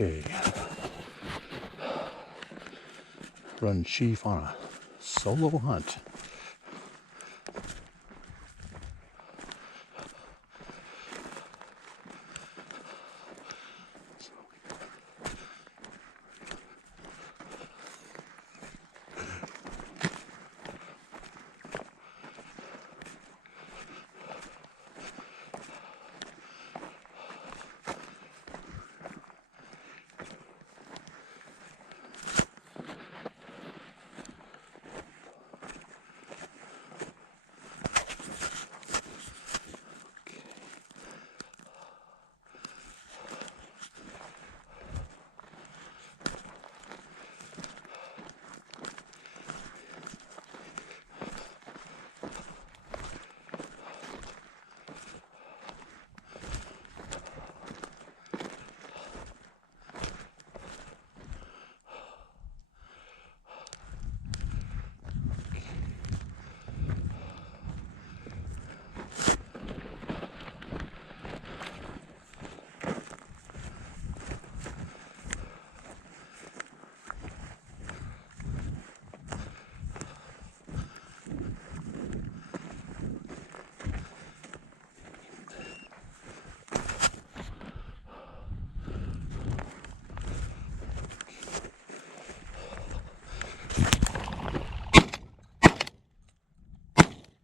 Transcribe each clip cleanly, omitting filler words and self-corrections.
Okay. Running Chief on a solo hunt.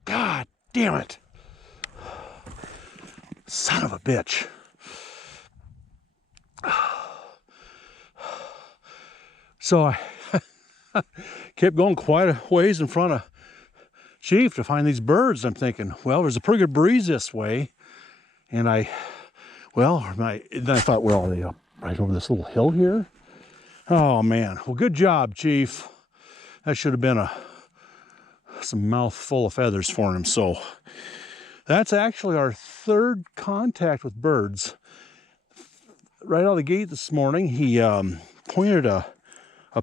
God damn it. Son of a bitch. So I kept going quite a ways in front of Chief to find these birds. I'm thinking, well, there's a pretty good breeze this way. And then I thought, well, are they up right over this little hill here? Oh man, well, good job, Chief. That should have been some mouthful of feathers for him. So that's actually our third contact with birds. Right out of the gate this morning, he pointed a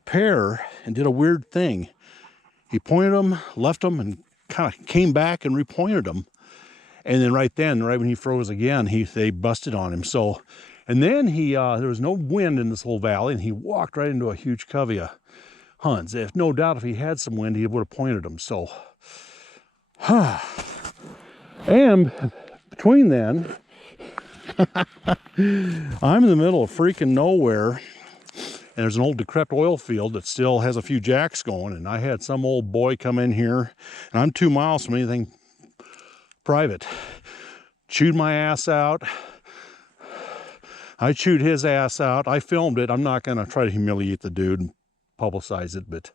pair and did a weird thing. He pointed them, left them, and kind of came back and repointed them. And then right when he froze again, they busted on him. So, and then there was no wind in this whole valley, and he walked right into a huge covey of hunts. If no doubt, if he had some wind, he would have pointed them. So, and between then, I'm in the middle of freaking nowhere, and there's an old decrepit oil field that still has a few jacks going, and I had some old boy come in here, and I'm 2 miles from anything private. Chewed my ass out. I chewed his ass out. I filmed it. I'm not going to try to humiliate the dude and publicize it, but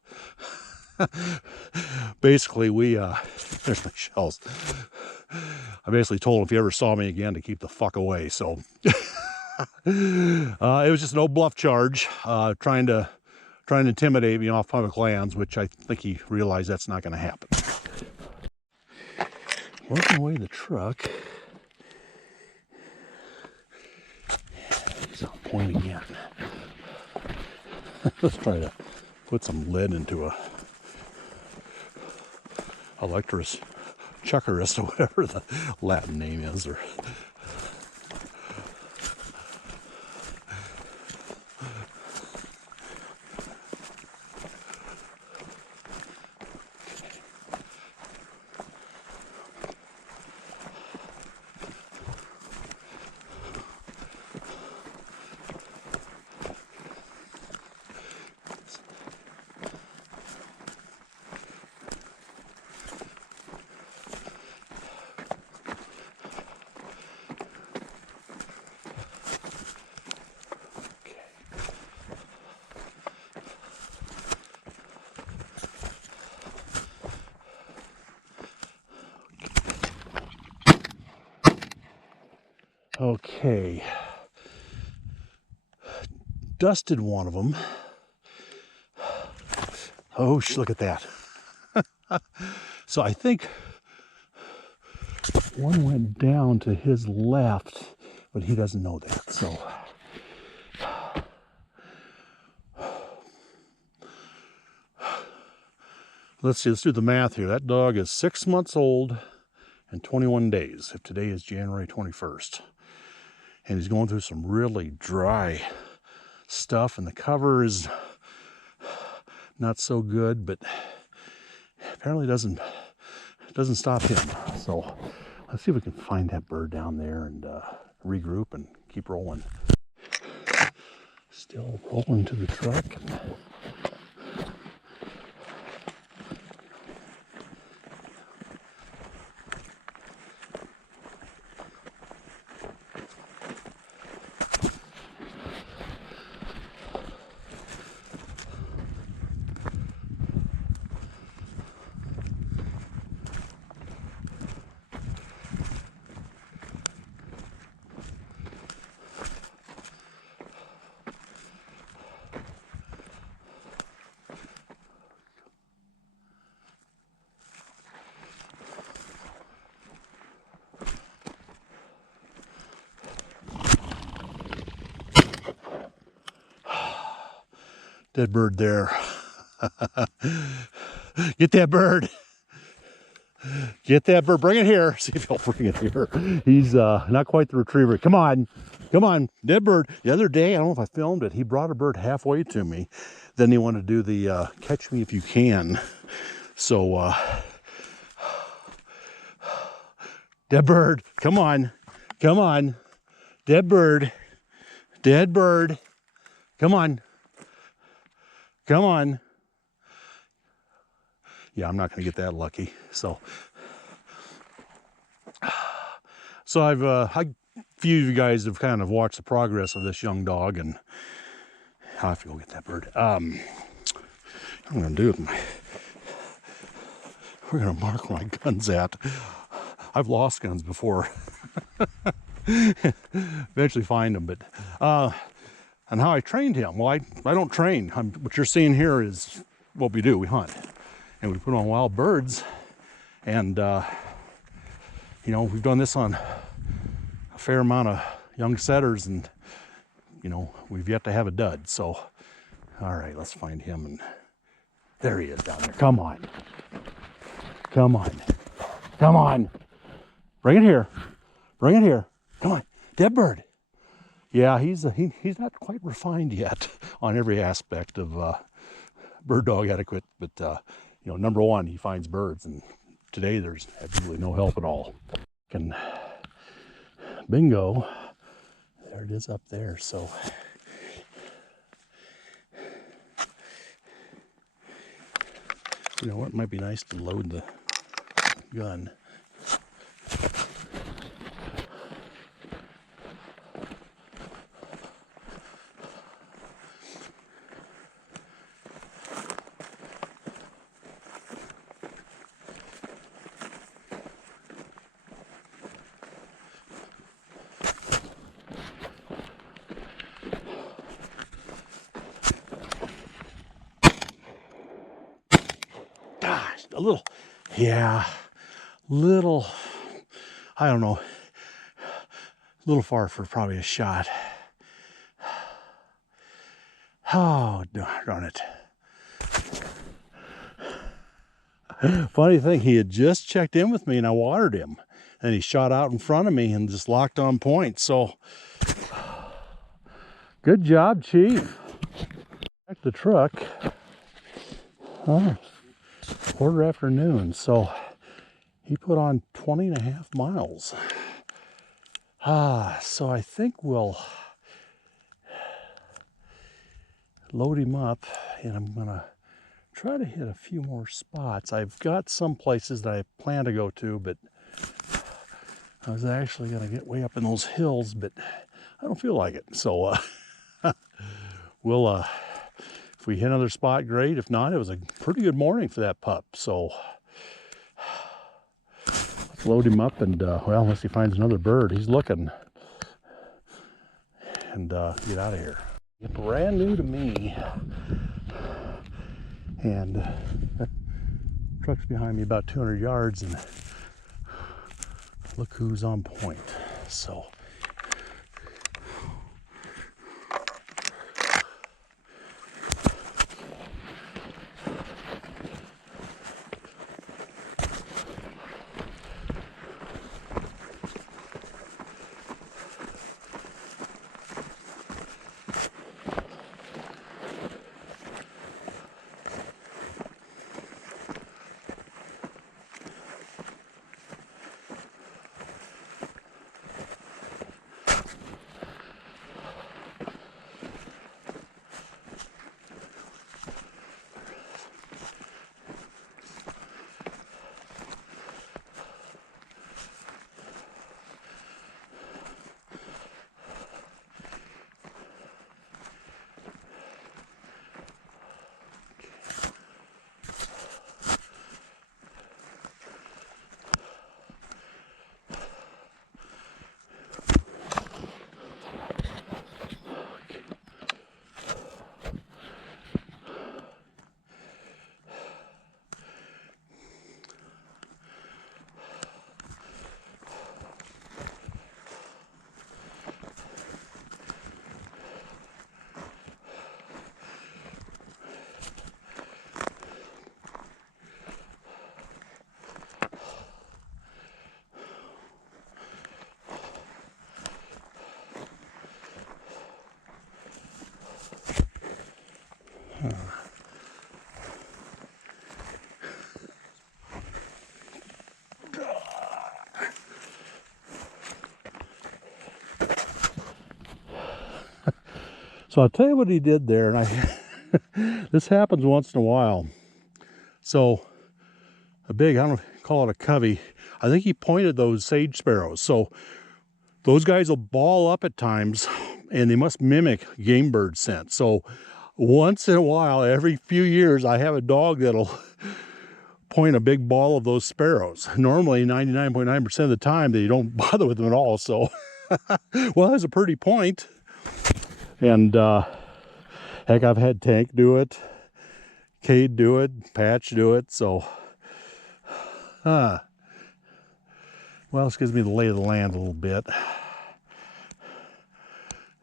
basically there's my shells. I basically told him if he ever saw me again to keep the fuck away. So it was just an old bluff charge, trying to intimidate me off public lands, which I think he realized that's not going to happen. Working away the truck. He's on point again. Let's try to put some lead into a Electrus Chuckerus, or whatever the Latin name is. Or okay, dusted one of them. Oh, look at that. So I think one went down to his left, but he doesn't know that. So let's do the math here. That dog is 6 months old and 21 days, if today is January 21st. And he's going through some really dry stuff, and the cover is not so good, but apparently doesn't stop him. So let's see if we can find that bird down there and regroup and keep rolling. Still rolling to the truck. Dead bird there. Get that bird. Get that bird. Bring it here. See if he'll bring it here. He's not quite the retriever. Come on. Come on. Dead bird. The other day, I don't know if I filmed it, he brought a bird halfway to me. Then he wanted to do the catch me if you can. So, dead bird. Come on. Come on. Dead bird. Dead bird. Come on. Come on. Yeah, I'm not going to get that lucky. So I've a few of you guys have kind of watched the progress of this young dog, and I'll have to go get that bird. What I'm going to do with we're going to mark where my gun's at. I've lost guns before. Eventually find them, but and how I trained him. Well, I don't train. What you're seeing here is what we do. We hunt, and we put on wild birds, and you know, we've done this on a fair amount of young setters, and you know, we've yet to have a dud. So, all right, let's find him, and there he is down there. Come on, come on, come on, bring it here, bring it here. Come on, dead bird. Yeah, he's not quite refined yet on every aspect of bird dog etiquette, but you know, number one, he finds birds, and today there's absolutely no help at all. And bingo, there it is up there. So you know what, might be nice to load the gun. A little, yeah, little, I don't know, a little far for probably a shot. Oh, darn it. Funny thing, he had just checked in with me and I watered him, and he shot out in front of me and just locked on point. So good job, Chief. Back the truck. Oh. Quarter after noon, so he put on 20.5 miles. So I think we'll load him up, and I'm gonna try to hit a few more spots. I've got some places that I plan to go to, but I was actually gonna get way up in those hills, but I don't feel like it. So we'll if we hit another spot, great. If not, it was a pretty good morning for that pup. So let's load him up, and well, unless he finds another bird, he's looking, and get out of here. Brand new to me, and truck's behind me about 200 yards, and look who's on point. So So I'll tell you what he did there, and I this happens once in a while. So a big, I don't know, call it a covey. I think he pointed those sage sparrows. So those guys will ball up at times, and they must mimic game bird scent. So once in a while, every few years, I have a dog that'll point a big ball of those sparrows. Normally 99.9% of the time they don't bother with them at all. So well, that's a pretty point. And heck, I've had Tank do it, Cade do it, Patch do it. So well, this gives me the lay of the land a little bit. I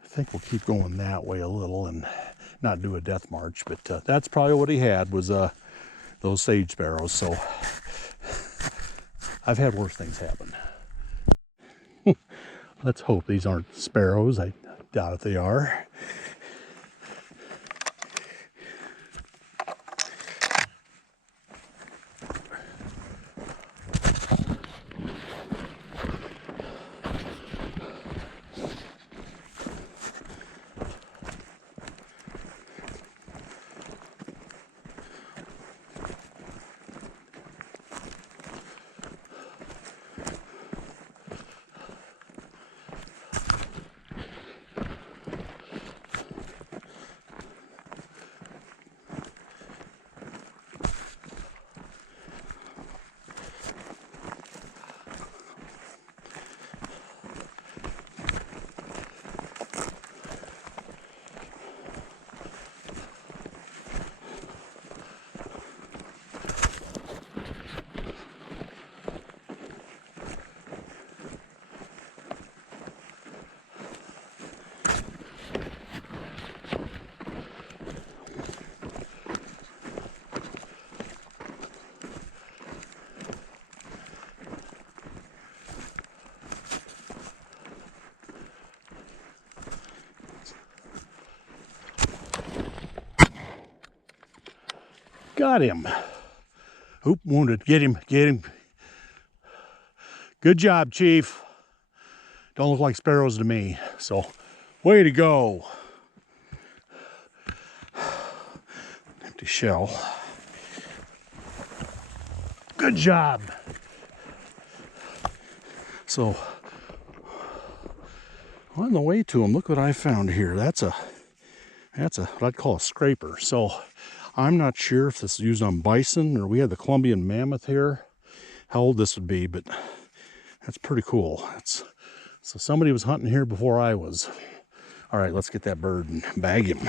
think we'll keep going that way a little and not do a death march, but that's probably what he had, was those sage sparrows. So I've had worse things happen. Let's hope these aren't sparrows. I doubt if they are. Got him. Oop, wounded. Get him, get him. Good job, Chief. Don't look like sparrows to me. So, way to go. Empty shell. Good job. So, on the way to him, look what I found here. That's a what I'd call a scraper. So, I'm not sure if this is used on bison, or we had the Columbian mammoth here, how old this would be, but that's pretty cool. So somebody was hunting here before I was. All right, let's get that bird and bag him.